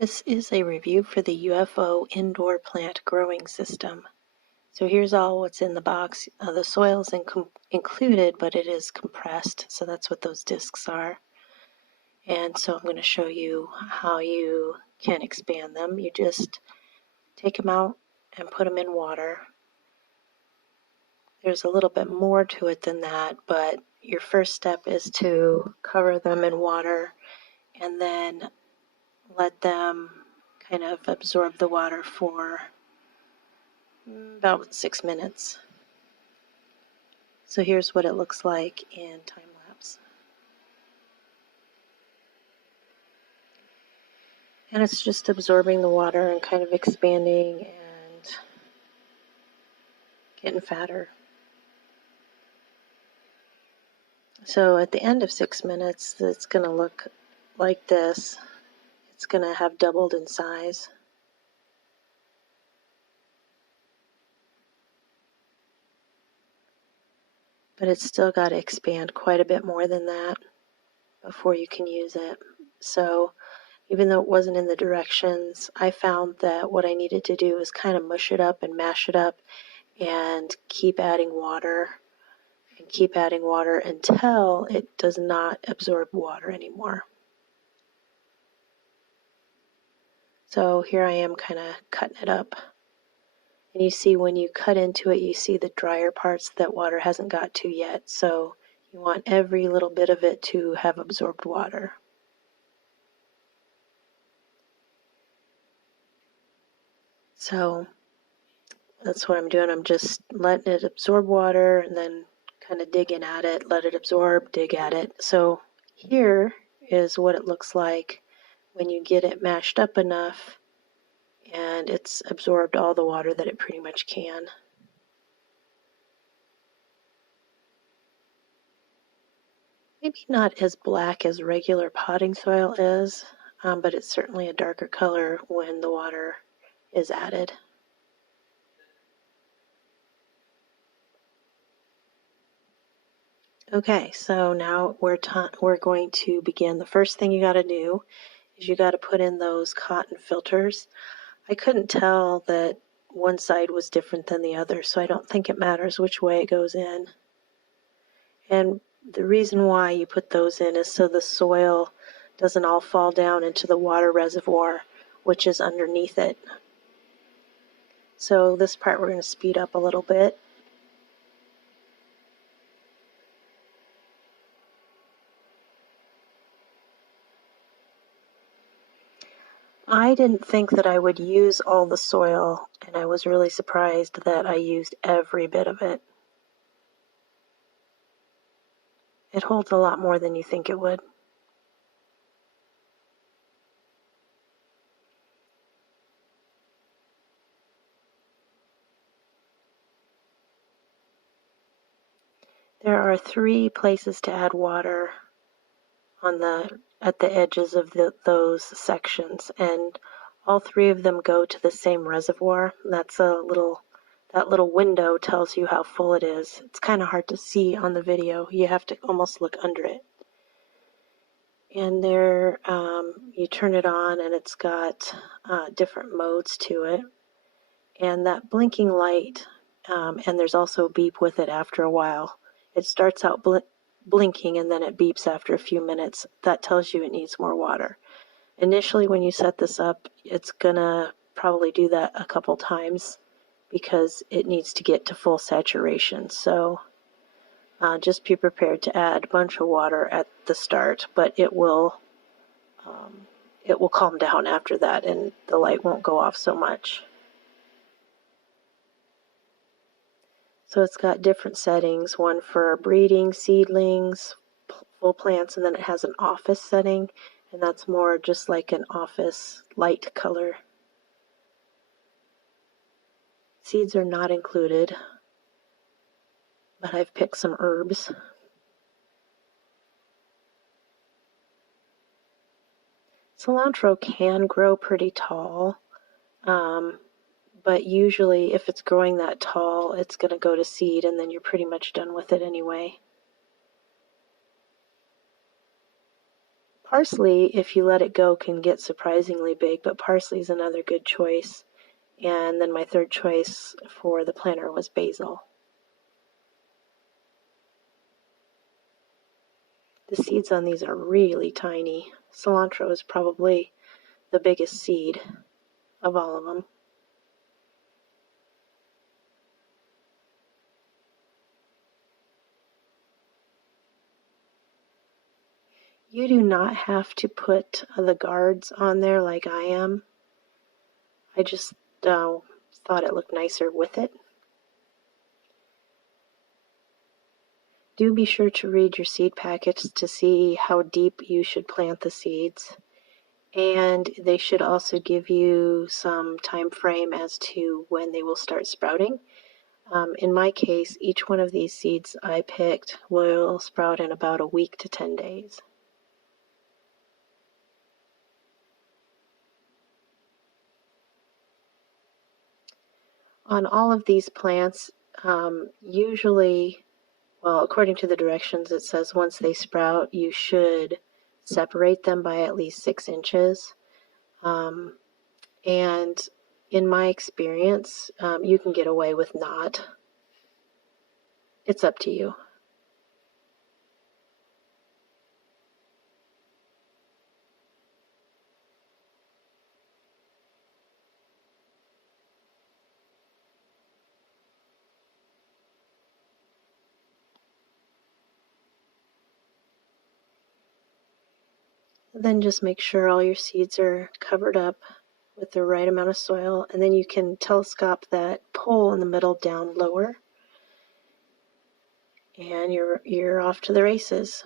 This is a review for the UFO indoor plant growing system. So here's all what's in the box. The soil is included, but it is compressed, so that's what those discs are. And so I'm going to show you how you can expand them. You just take them out and put them in water. There's a little bit more to it than that, but your first step is to cover them in water and then let them kind of absorb the water for about 6 minutes. So here's what it looks like in time lapse. And it's just absorbing the water and kind of expanding and getting fatter. So at the end of 6 minutes, it's going to look like this. It's going to have doubled in size. But it's still got to expand quite a bit more than that before you can use it. So even though it wasn't in the directions, I found that what I needed to do is kind of mush it up and mash it up and keep adding water and keep adding water until it does not absorb water anymore. So here I am kind of cutting it up. And you see when you cut into it, you see the drier parts that water hasn't got to yet. So you want every little bit of it to have absorbed water. So that's what I'm doing. I'm just letting it absorb water and then kind of digging at it, let it absorb, dig at it. So here is what it looks like when you get it mashed up enough and it's absorbed all the water that it pretty much can. Maybe not as black as regular potting soil is, but it's certainly a darker color when the water is added. Okay, so now we're going to begin. The first thing you got to do is you got to put in those cotton filters. I couldn't tell that one side was different than the other, so I don't think it matters which way it goes in. And the reason why you put those in is so the soil doesn't all fall down into the water reservoir, which is underneath it. So this part we're going to speed up a little bit. I didn't think that I would use all the soil, and I was really surprised that I used every bit of it. It holds a lot more than you think it would. There are 3 places to add water at the edges of those sections, and all 3 of them go to the same reservoir. That little window tells you how full it is. It's kind of hard to see on the video. You have to almost look under it. And there, you turn it on, and it's got different modes to it. And that blinking light, and there's also a beep with it after a while. It starts out blinking and then it beeps after a few minutes. That tells you it needs more water. Initially, when you set this up, it's gonna probably do that a couple times because it needs to get to full saturation. So just be prepared to add a bunch of water at the start, but it will calm down after that and the light won't go off so much. So it's got different settings, one for breeding, seedlings, full plants, and then it has an office setting, and that's more just like an office light color. Seeds are not included, but I've picked some herbs. Cilantro can grow pretty tall, but usually if it's growing that tall, it's going to go to seed and then you're pretty much done with it anyway. Parsley, if you let it go, can get surprisingly big, but parsley is another good choice. And then my third choice for the planter was basil. The seeds on these are really tiny. Cilantro is probably the biggest seed of all of them. You do not have to put the guards on there like I am. I just thought it looked nicer with it. Do be sure to read your seed packets to see how deep you should plant the seeds. And they should also give you some time frame as to when they will start sprouting. In my case, each one of these seeds I picked will sprout in about a week to 10 days. On all of these plants, usually, well, according to the directions, it says once they sprout, you should separate them by at least 6 inches. And in my experience, you can get away with not. It's up to you. Then just make sure all your seeds are covered up with the right amount of soil, and then you can telescope that pole in the middle down lower, and you're off to the races.